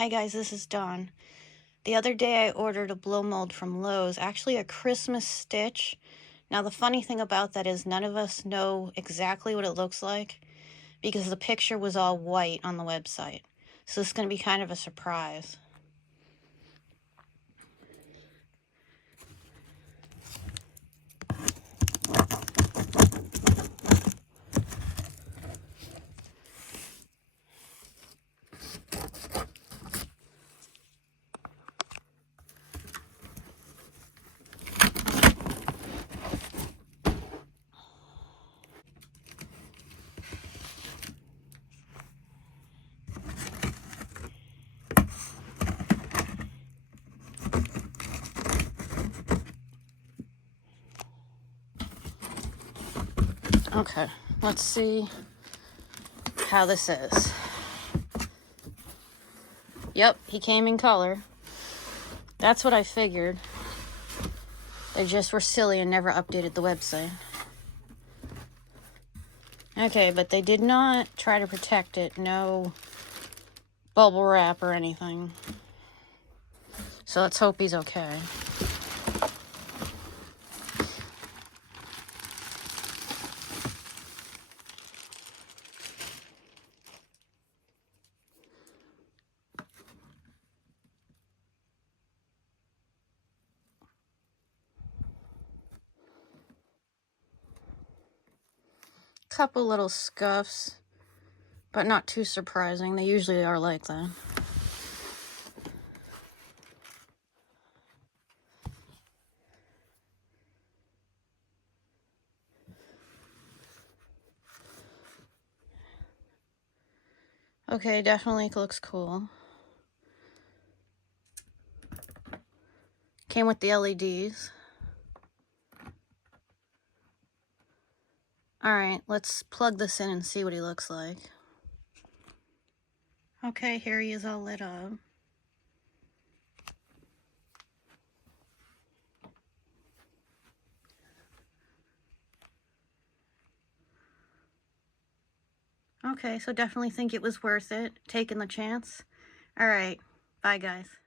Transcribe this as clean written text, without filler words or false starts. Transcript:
Hi guys, this is Dawn. The other day I ordered a blow mold from Lowe's, actually a Christmas stitch. Now the funny thing about that is none of us know exactly what it looks like because the picture was all white on the website. So it's going to be kind of a surprise. Okay, let's see how this is. Yep, he came in color. That's what I figured. They just were silly and never updated the website. Okay, but they did not try to protect it. No bubble wrap or anything. So let's hope he's okay. Couple little scuffs, but not too surprising. They usually are like that. Okay, definitely looks cool. Came with the LEDs. Alright, let's plug this in and see what he looks like. Okay, here he is all lit up. Okay, so definitely think it was worth it, taking the chance. Alright, bye guys.